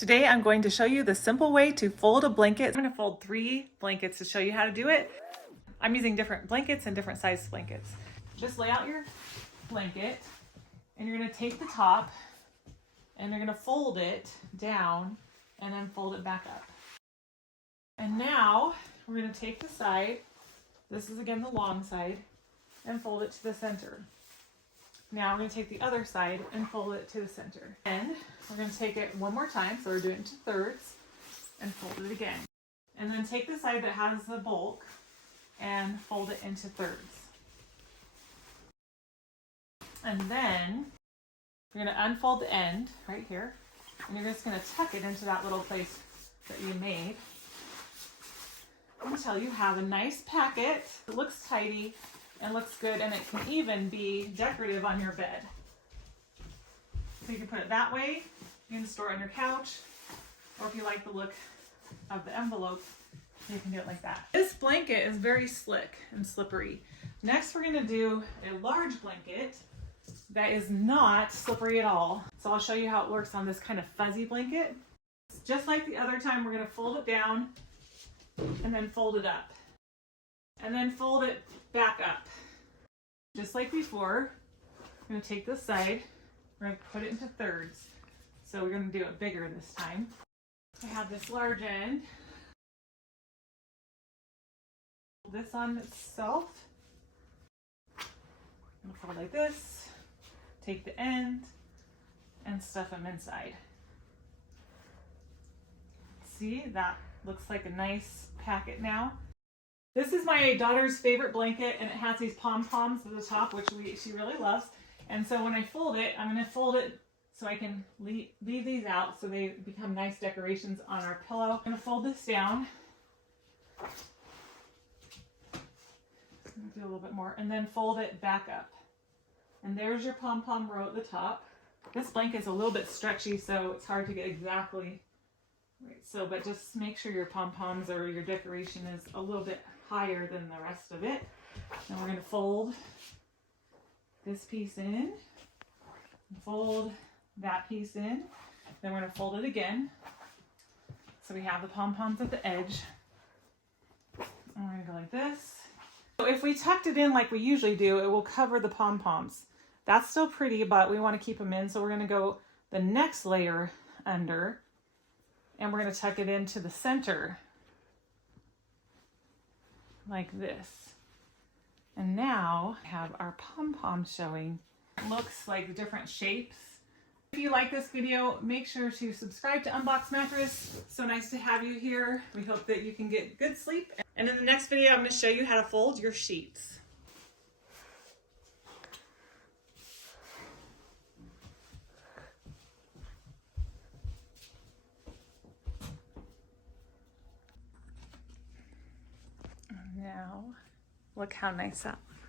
Today I'm going to show you the simple way to fold a blanket. I'm going to fold 3 blankets to show you how to do it. I'm using different blankets and different size blankets. Just lay out your blanket and you're going to take the top and you're going to fold it down and then fold it back up. And now we're going to take the side, this is again the long side, and fold it to the center. Now we're going to take the other side and fold it to the center. And we're going to take it one more time, so we're doing it to thirds, and fold it again. And then take the side that has the bulk and fold it into thirds. And then you're going to unfold the end right here, and you're just going to tuck it into that little place that you made until you have a nice packet. It looks tidy and looks good, and it can even be decorative on your bed. So you can put it that way, you can store it on your couch, or if you like the look of the envelope, you can do it like that. This blanket is very slick and slippery. Next we're going to do a large blanket that is not slippery at all. So I'll show you how it works on this kind of fuzzy blanket. Just like the other time, we're going to fold it down and then fold it up. And then fold it back up. Just like before, we're going to take this side, we're going to put it into thirds. So we're going to do it bigger this time. I have this large end. Fold this on itself. I'm going to fold like this, take the end, and stuff them inside. See, that looks like a nice packet now. This is my daughter's favorite blanket, and it has these pom-poms at the top, which she really loves. And so when I fold it, I'm going to fold it so I can leave these out so they become nice decorations on our pillow. I'm going to fold this down. Do a little bit more, and then fold it back up. And there's your pom-pom row at the top. This blanket is a little bit stretchy, so it's hard to get exactly right. So, but just make sure your pom-poms or your decoration is a little bit higher than the rest of it. Then we're going to fold this piece in, fold that piece in, then we're going to fold it again. So we have the pom-poms at the edge. And we're going to go like this. So if we tucked it in like we usually do, it will cover the pom-poms. That's still pretty, but we want to keep them in. So we're going to go the next layer under, and we're going to tuck it into the center like this. And now we have our pom-poms showing. It looks like different shapes. If you like this video, make sure to subscribe to Unbox Mattress. So nice to have you here. We hope that you can get good sleep. And in the next video, I'm going to show you how to fold your sheets. Now, look how nice that looks.